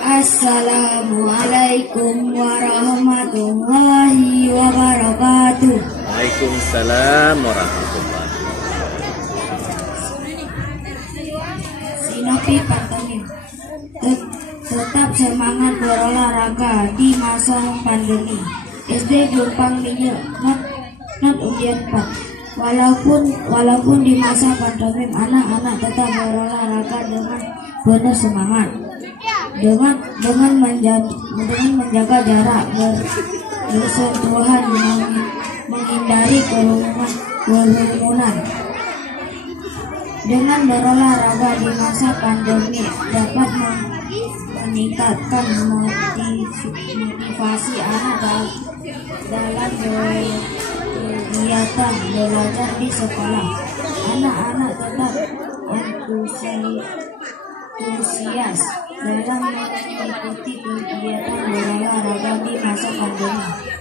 Assalamualaikum warahmatullahi wabarakatuh. Waalaikumsalam warahmatullahi Sinopi Pantomim. Tetap semangat berolahraga di masa pandemi. SD Jumpang Minyak not ujian 4. Walaupun di masa pandemi anak-anak tetap berolahraga dengan penuh semangat. Dengan menjaga jarak, bersentuhan, menghindari kerumunan. Dengan berolahraga di masa pandemi dapat meningkatkan motivasi anak dalam kegiatan belajar di sekolah. Anak-anak tetap antusias dalam mengikuti kegiatan berolahraga di masa pandemi.